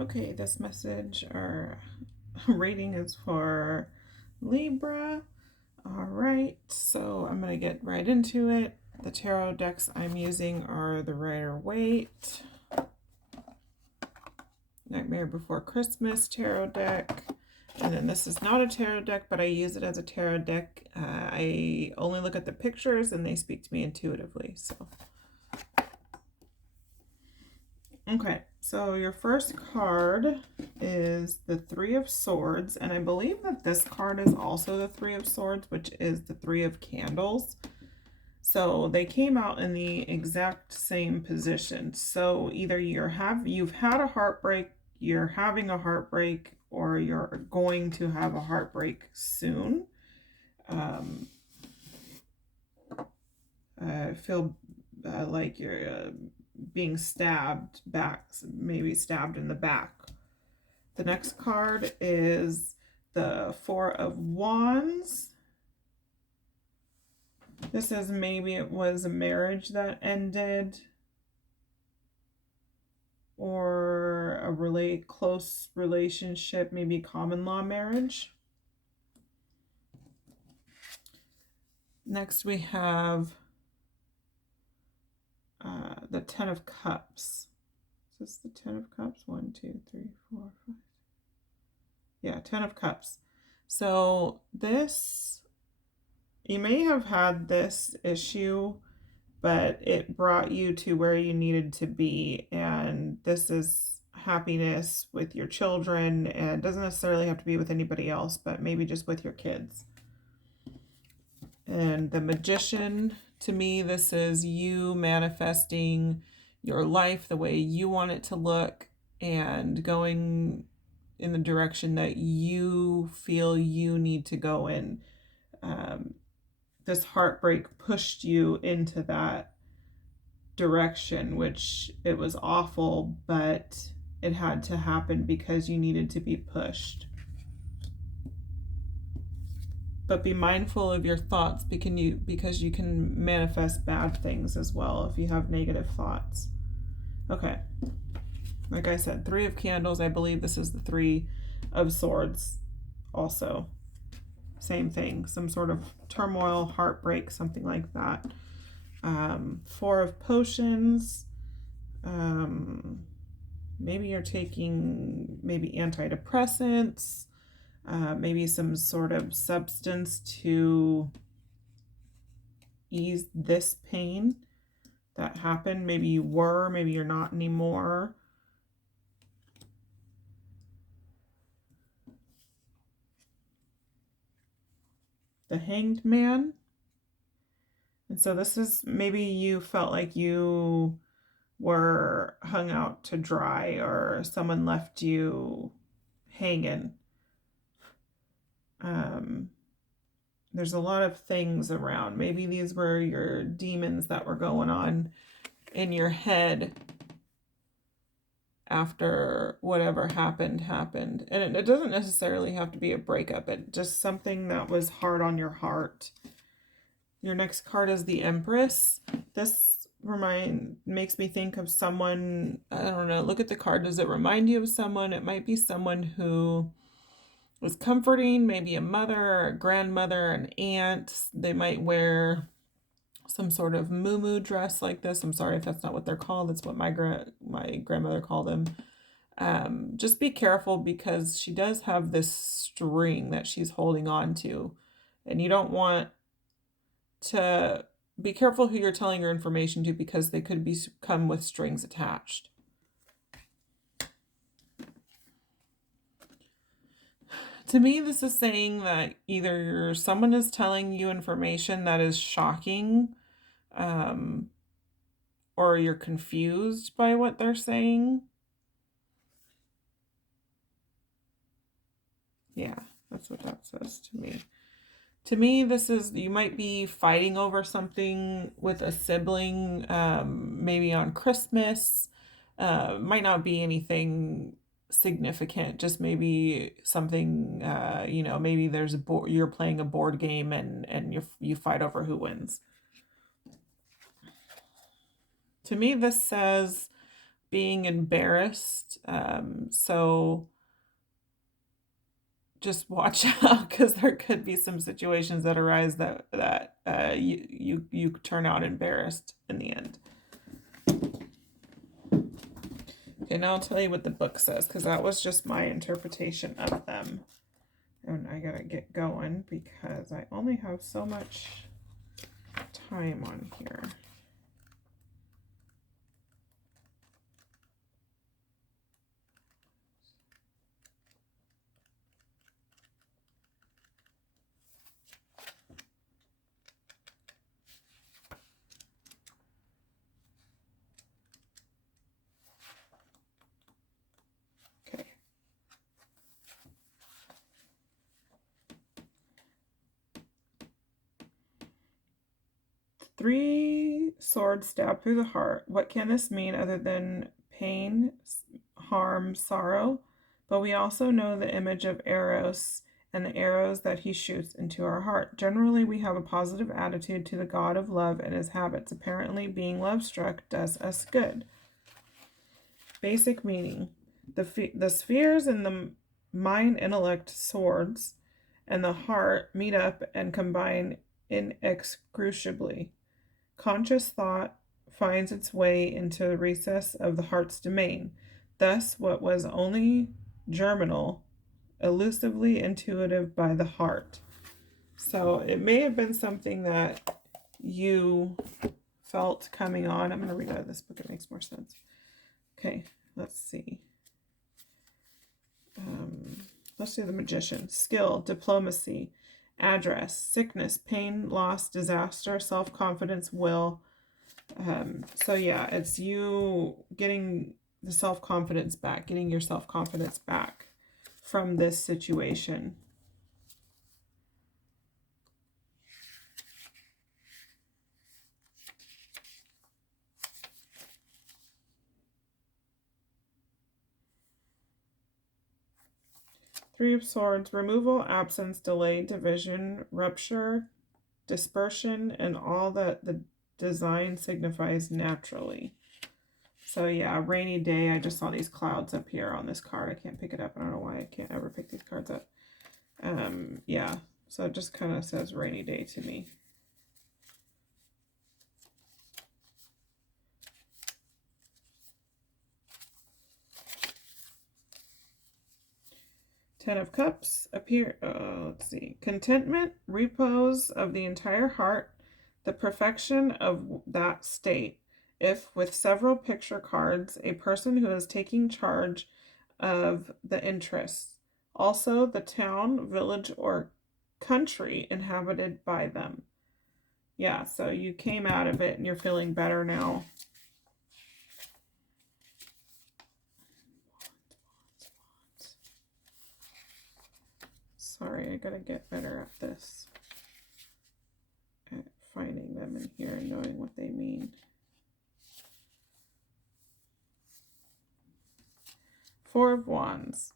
Okay, this message or reading is for Libra. All right, so I'm going to get right into it. The tarot decks I'm using are the Rider-Waite, Nightmare Before Christmas tarot deck. And then this is not a tarot deck, but I use it as a tarot deck. I only look at the pictures and they speak to me intuitively. So, okay, so your first card is the Three of Swords, and I believe that this card is also the Three of Swords, which is the Three of Candles. So they came out in the exact same position. So either you've had a heartbreak, you're having a heartbreak, or you're going to have a heartbreak soon. I feel like you're being stabbed back, maybe stabbed in the back. The next card is the Four of Wands. This says maybe it was a marriage that ended, or a close relationship, maybe common law marriage. Next we have the Ten of Cups. Is this the Ten of Cups? 1, 2, 3, 4, 5. Yeah, Ten of Cups. So this, you may have had this issue, but it brought you to where you needed to be. And this is happiness with your children. And it doesn't necessarily have to be with anybody else, but maybe just with your kids. And the Magician, to me, this is you manifesting your life the way you want it to look and going in the direction that you feel you need to go in. This heartbreak pushed you into that direction, which it was awful, but it had to happen because you needed to be pushed. But be mindful of your thoughts because you can manifest bad things as well if you have negative thoughts. Okay. Like I said, Three of Candles. I believe this is the Three of Swords also. Same thing. Some sort of turmoil, heartbreak, something like that. Four of Potions. Maybe you're taking antidepressants. Maybe some sort of substance to ease this pain that happened. Maybe you were, maybe you're not anymore. The Hanged Man. And so this is, maybe you felt like you were hung out to dry, or someone left you hanging. There's a lot of things around. Maybe these were your demons that were going on in your head after whatever happened. And it doesn't necessarily have to be a breakup. It's just something that was hard on your heart. Your next card is the Empress. This makes me think of someone, I don't know, look at the card. Does it remind you of someone? It might be someone who was comforting, maybe a mother, a grandmother, an aunt. They might wear some sort of moo dress like this. I'm sorry if that's not what they're called. That's what my grandmother called them. Just be careful because she does have this string that she's holding on to, and you don't want to be careful who you're telling your information to because they could come with strings attached. To me, this is saying that either someone is telling you information that is shocking, or you're confused by what they're saying. Yeah, that's what that says to me. To me, this is, you might be fighting over something with a sibling, maybe on Christmas. Might not be anything significant, just maybe something, maybe there's you're playing a board game and you fight over who wins. To me, this says being embarrassed. So just watch out, because there could be some situations that arise that you turn out embarrassed in the end. Okay, now I'll tell you what the book says, because that was just my interpretation of them. And I gotta get going because I only have so much time on here. Okay. Three swords stabbed through the heart. What can this mean other than pain, harm, sorrow? But we also know the image of Eros and the arrows that he shoots into our heart. Generally, we have a positive attitude to the god of love and his habits. Apparently, being love-struck does us good. Basic meaning. The spheres in the mind, intellect, swords, and the heart meet up and combine inexcusably. Conscious thought finds its way into the recess of the heart's domain. Thus, what was only germinal, elusively intuitive by the heart. So it may have been something that you felt coming on. I'm going to read out of this book. It makes more sense. Okay, let's see. Let's do the Magician. Skill, diplomacy, address, sickness, pain, loss, disaster, self-confidence, will. So yeah, it's you getting the self-confidence back, getting your self-confidence back from this situation. Three of Swords, removal, absence, delay, division, rupture, dispersion, and all that the design signifies naturally. So yeah, rainy day. I just saw these clouds up here on this card. I can't pick it up. I don't know why I can't ever pick these cards up. Yeah, so it just kind of says rainy day to me. Ten of Cups appear. Let's see. Contentment, repose of the entire heart, the perfection of that state. If with several picture cards, a person who is taking charge of the interests. Also, the town, village, or country inhabited by them. Yeah, so you came out of it and you're feeling better now. Sorry, I gotta get better at this. At finding them in here and knowing what they mean. Four of Wands.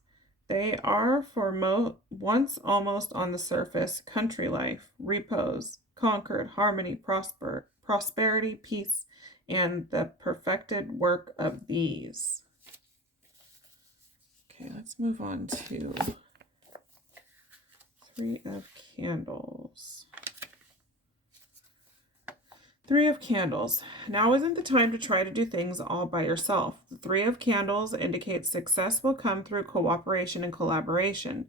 They are for once almost on the surface, country life, repose, concord, harmony, prosperity, peace, and the perfected work of these. Okay, let's move on to Three of Candles. Three of Candles. Now isn't the time to try to do things all by yourself. The Three of Candles indicates success will come through cooperation and collaboration.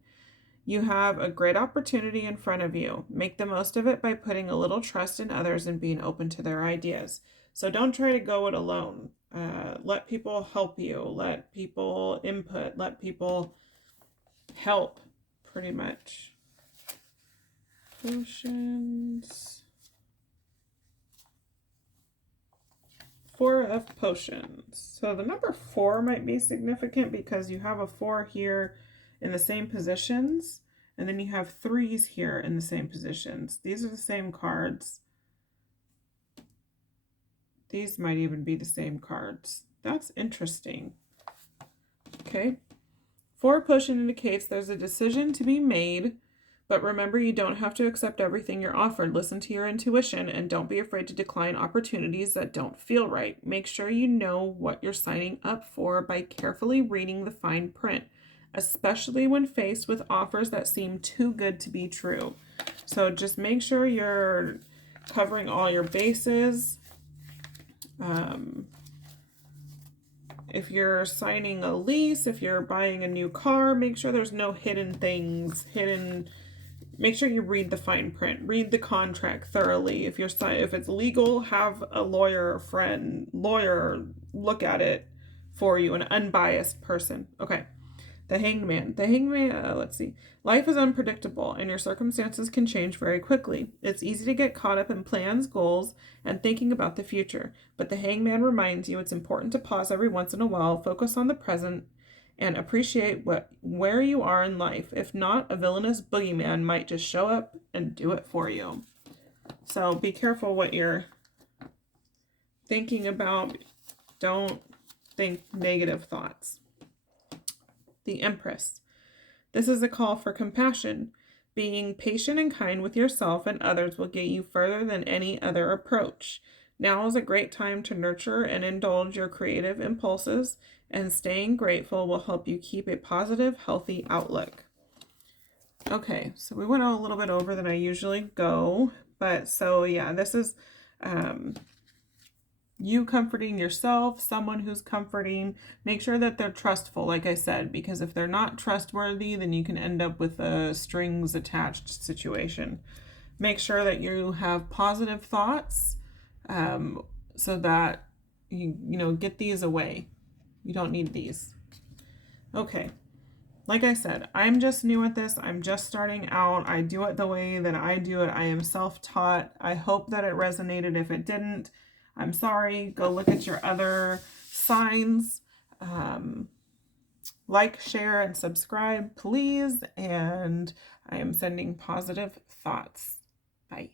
You have a great opportunity in front of you. Make the most of it by putting a little trust in others and being open to their ideas. So don't try to go it alone. Let people help you. Let people input. Let people help, pretty much. Potions. Four of Potions. So the number 4 might be significant because you have a 4 here in the same positions, and then you have 3s here in the same positions. These are the same cards. These might even be the same cards. That's interesting. Okay. 4 Potion indicates there's a decision to be made, But remember, you don't have to accept everything you're offered. Listen to your intuition and don't be afraid to decline opportunities that don't feel right. Make sure you know what you're signing up for by carefully reading the fine print, especially when faced with offers that seem too good to be true. So just make sure you're covering all your bases. If you're signing a lease, if you're buying a new car, make sure there's no hidden things, make sure you read the fine print, read the contract thoroughly. If it's legal, have a lawyer look at it for you, an unbiased person. Okay. The Hangman. Let's see. Life is unpredictable and your circumstances can change very quickly. It's easy to get caught up in plans, goals, and thinking about the future. But the Hangman reminds you it's important to pause every once in a while, focus on the present, and appreciate where you are in life. If not, a villainous boogeyman might just show up and do it for you. So be careful what you're thinking about. Don't think negative thoughts. The Empress. This is a call for compassion. Being patient and kind with yourself and others will get you further than any other approach. Now is a great time to nurture and indulge your creative impulses, and staying grateful will help you keep a positive, healthy outlook. Okay, so we went a little bit over than I usually go, but so yeah, this is you comforting yourself, someone who's comforting. Make sure that they're trustful, like I said, because if they're not trustworthy, then you can end up with a strings attached situation. Make sure that you have positive thoughts, so that you get these away. You don't need these. Okay. Like I said, I'm just new at this. I'm just starting out. I do it the way that I do it. I am self-taught. I hope that it resonated. If it didn't, I'm sorry. Go look at your other signs. Like, share, and subscribe, please. And I am sending positive thoughts. Bye.